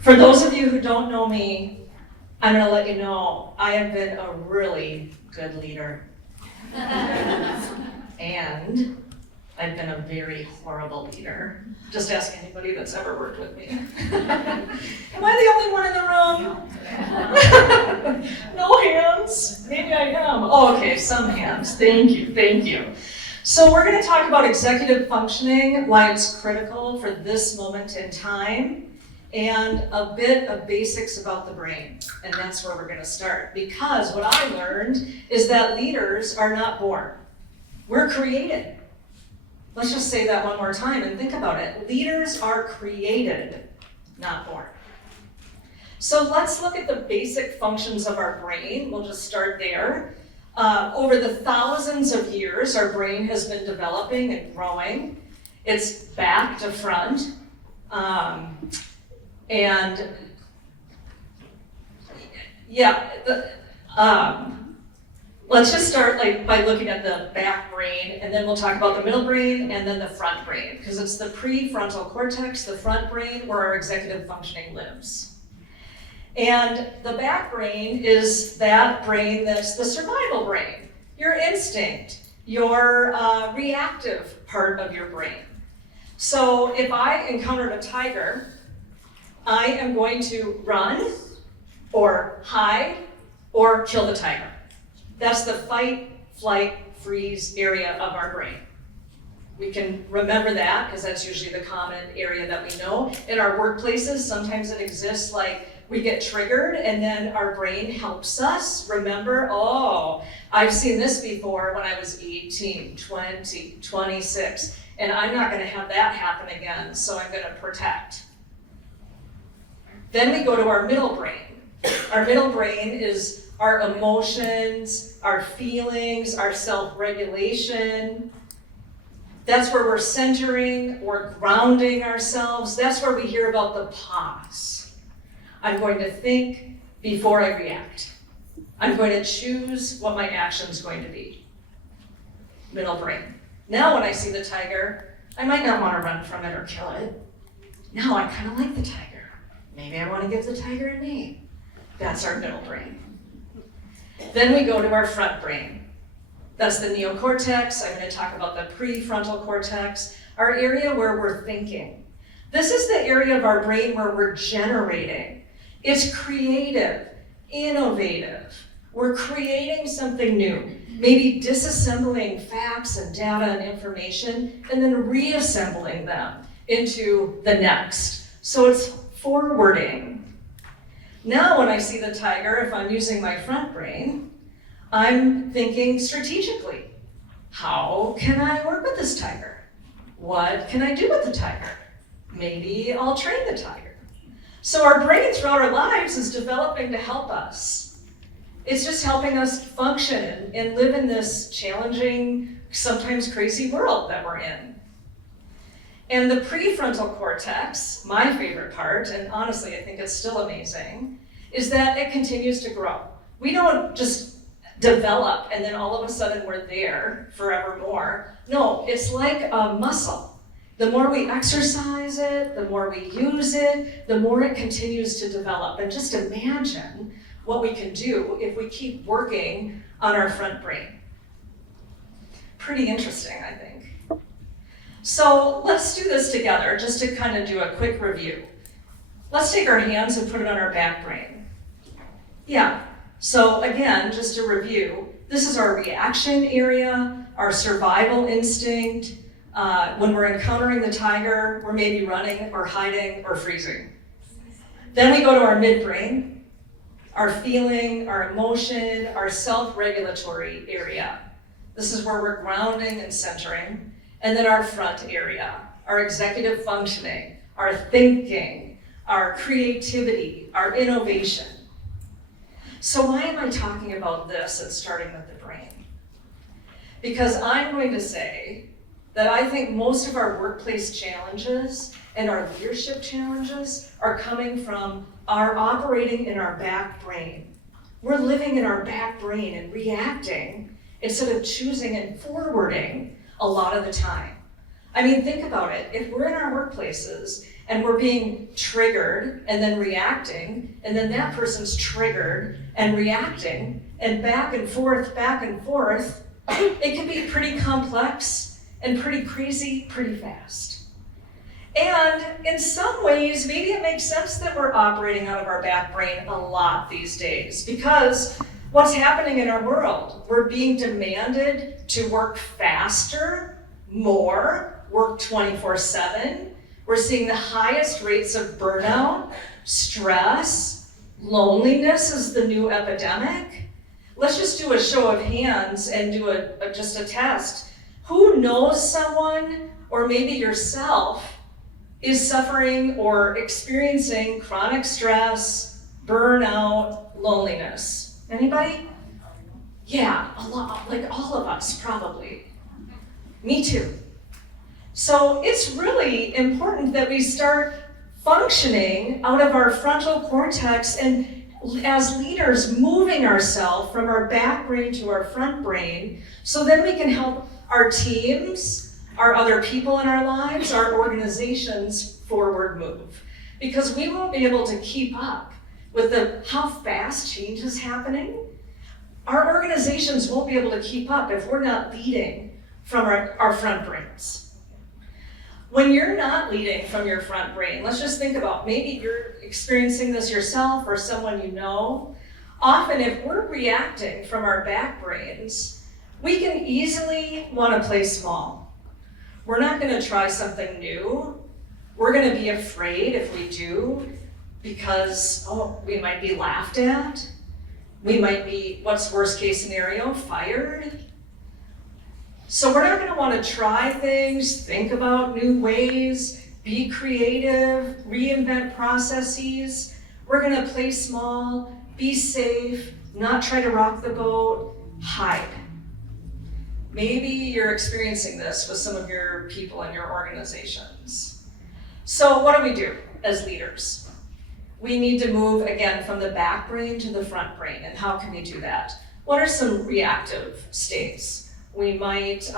For those of you who don't know me, I'm going to let you know I have been a really good leader. And I've been a very horrible leader. Just ask anybody that's ever worked with me. Am I the only one in the room? No hands? Maybe I am. Oh, okay, some hands. Thank you, thank you. So we're going to talk about executive functioning, why it's critical for this moment in time, and a bit of basics about the brain. And that's where we're going to start. Because what I learned is that leaders are not born. We're created. Let's just say that one more time and think about it. Leaders are created, not born. So let's look at the basic functions of our brain. We'll just start there. Over the thousands of years, our brain has been developing and growing. It's back to front. Let's just start by looking at the back brain, and then we'll talk about the middle brain and then the front brain, because it's the prefrontal cortex, the front brain, where our executive functioning lives. And the back brain is that brain that's the survival brain, your instinct, your reactive part of your brain. So if I encountered a tiger, I am going to run or hide or kill the tiger. That's the fight, flight, freeze area of our brain. We can remember that because that's usually the common area that we know. In our workplaces, sometimes it exists like we get triggered and then our brain helps us remember, oh, I've seen this before when I was 18, 20, 26, and I'm not going to have that happen again, so I'm going to protect. Then we go to our middle brain. Our middle brain is our emotions, our feelings, our self-regulation. That's where we're centering or grounding ourselves. That's where we hear about the pause. I'm going to think before I react. I'm going to choose what my action's going to be. Middle brain. Now when I see the tiger, I might not want to run from it or kill it. Now I kind of like the tiger. Maybe I want to give the tiger a name. That's our middle brain. Then we go to our front brain. That's the neocortex. I'm going to talk about the prefrontal cortex, our area where we're thinking. This is the area of our brain where we're generating. It's creative, innovative. We're creating something new, maybe disassembling facts and data and information and then reassembling them into the next. So it's forwarding. Now when I see the tiger, if I'm using my front brain, I'm thinking strategically. How can I work with this tiger? What can I do with the tiger? Maybe I'll train the tiger. So our brain throughout our lives is developing to help us. It's just helping us function and live in this challenging, sometimes crazy world that we're in. And the prefrontal cortex, my favorite part, and honestly I think it's still amazing, is that it continues to grow. We don't just develop and then all of a sudden we're there forevermore. No, it's like a muscle. The more we exercise it, the more we use it, the more it continues to develop. And just imagine what we can do if we keep working on our front brain. Pretty interesting, I think. So let's do this together, just to kind of do a quick review. Let's take our hands and put it on our back brain. Yeah, so again, just to review, this is our reaction area, our survival instinct. When we're encountering the tiger, we're maybe running or hiding or freezing. Then we go to our midbrain, our feeling, our emotion, our self-regulatory area. This is where we're grounding and centering. And then our front area, our executive functioning, our thinking, our creativity, our innovation. So why am I talking about this and starting with the brain? Because I'm going to say that I think most of our workplace challenges and our leadership challenges are coming from our operating in our back brain. We're living in our back brain and reacting instead of choosing and forwarding a lot of the time. I mean, think about it. If we're in our workplaces and we're being triggered and then reacting, and then that person's triggered and reacting, and back and forth, it can be pretty complex and pretty crazy pretty fast. And in some ways, maybe it makes sense that we're operating out of our back brain a lot these days, because what's happening in our world? We're being demanded to work faster, more, work 24/7. We're seeing the highest rates of burnout, stress, loneliness is the new epidemic. Let's just do a show of hands and do just a test. Who knows someone, or maybe yourself, is suffering or experiencing chronic stress, burnout, loneliness? Anybody? Yeah, a lot, like all of us probably. Me too. So it's really important that we start functioning out of our frontal cortex and as leaders moving ourselves from our back brain to our front brain, so then we can help our teams, our other people in our lives, our organizations forward move. Because we won't be able to keep up with how fast change is happening. Our organizations won't be able to keep up if we're not leading from our front brains. When you're not leading from your front brain, let's just think about, maybe you're experiencing this yourself or someone you know. Often if we're reacting from our back brains, we can easily want to play small. We're not going to try something new. We're going to be afraid if we do, because, we might be laughed at. We might be, what's worst case scenario, fired. So we're not going to want to try things, think about new ways, be creative, reinvent processes. We're going to play small, be safe, not try to rock the boat, hide. Maybe you're experiencing this with some of your people in your organizations. So what do we do as leaders? We need to move, again, from the back brain to the front brain. And how can we do that? What are some reactive states? We might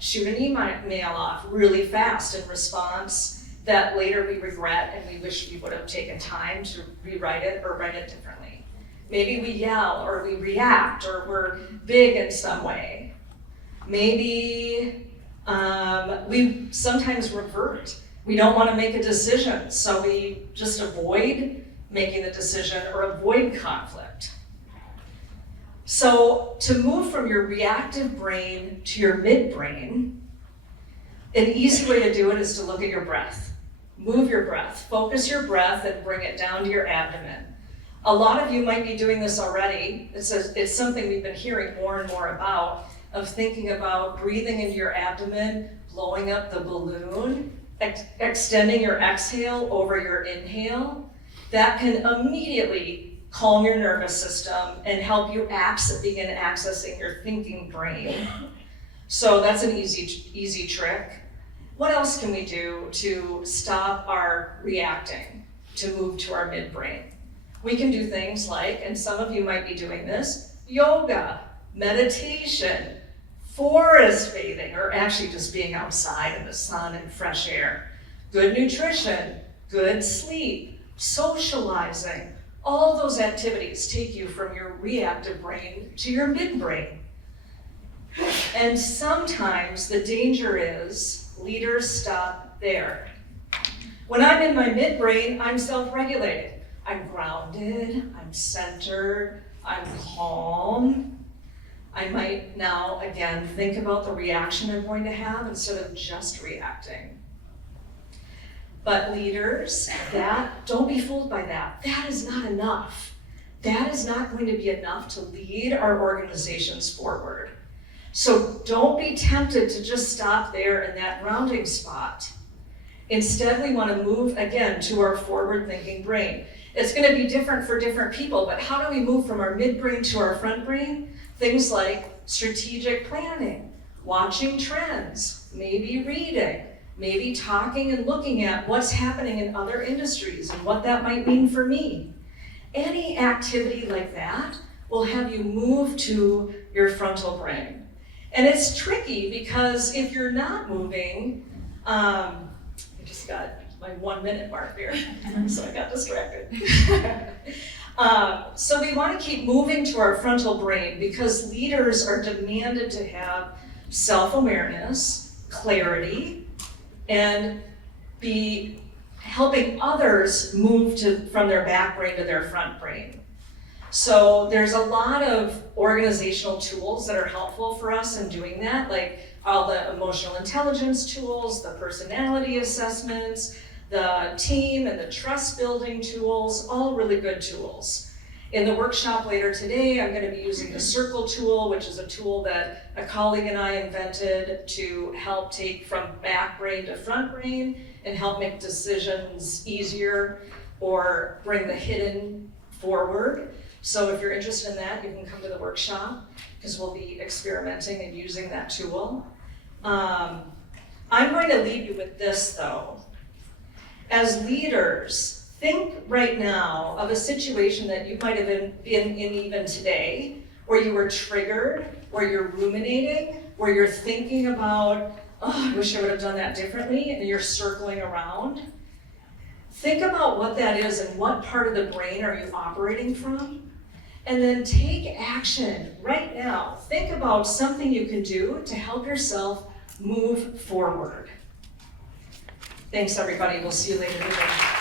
shoot an email off really fast in response that later we regret and we wish we would have taken time to rewrite it or write it differently. Maybe we yell or we react or we're big in some way. Maybe we sometimes revert. We don't want to make a decision, so we just avoid making the decision or avoid conflict. So to move from your reactive brain to your midbrain, an easy way to do it is to look at your breath. Move your breath, focus your breath and bring it down to your abdomen. A lot of you might be doing this already. It's something we've been hearing more and more about, of thinking about breathing into your abdomen, blowing up the balloon, extending your exhale over your inhale. That can immediately calm your nervous system and help you begin accessing your thinking brain. So that's an easy trick. What else can we do to stop our reacting, to move to our midbrain? We can do things like, and some of you might be doing this, yoga, meditation, forest bathing, or actually just being outside in the sun and fresh air, good nutrition, good sleep, socializing. All those activities take you from your reactive brain to your midbrain. And sometimes the danger is leaders stop there. When I'm in my midbrain, I'm self-regulated. I'm grounded, I'm centered, I'm calm. I might now, again, think about the reaction I'm going to have instead of just reacting. But leaders, don't be fooled by that. That is not enough. That is not going to be enough to lead our organizations forward. So don't be tempted to just stop there in that grounding spot. Instead, we want to move, again, to our forward-thinking brain. It's going to be different for different people, but how do we move from our midbrain to our front brain? Things like strategic planning, watching trends, maybe reading, maybe talking and looking at what's happening in other industries and what that might mean for me. Any activity like that will have you move to your frontal brain. And it's tricky because if you're not moving, I just got my 1 minute mark here, so I got distracted. So we want to keep moving to our frontal brain because leaders are demanded to have self-awareness, clarity, and be helping others move from their back brain to their front brain. So there's a lot of organizational tools that are helpful for us in doing that, like all the emotional intelligence tools, the personality assessments, the team and the trust building tools, all really good tools. In the workshop later today, I'm going to be using the circle tool, which is a tool that a colleague and I invented to help take from back brain to front brain and help make decisions easier or bring the hidden forward. So if you're interested in that, you can come to the workshop because we'll be experimenting and using that tool. I'm going to leave you with this though. As leaders, think right now of a situation that you might have been in even today, where you were triggered, where you're ruminating, where you're thinking about, oh, I wish I would have done that differently, and you're circling around. Think about what that is and what part of the brain are you operating from, and then take action right now. Think about something you can do to help yourself move forward. Thanks, everybody. We'll see you later today.